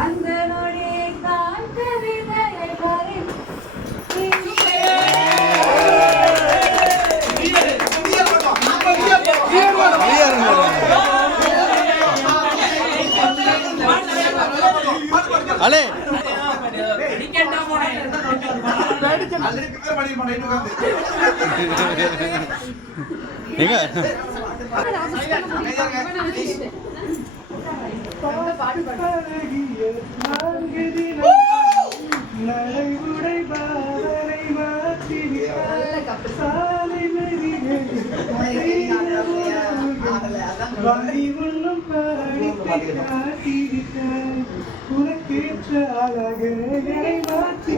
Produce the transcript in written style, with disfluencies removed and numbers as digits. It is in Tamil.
அந்த நொடியை காட்டவில்லை அலே எங்க நடைமுறை பாதனை மாற்றி சாலை வாரி உள்ளம் பாடி காட்டிவிட்டாய் உனக்கேற்ற அழகை மாற்றி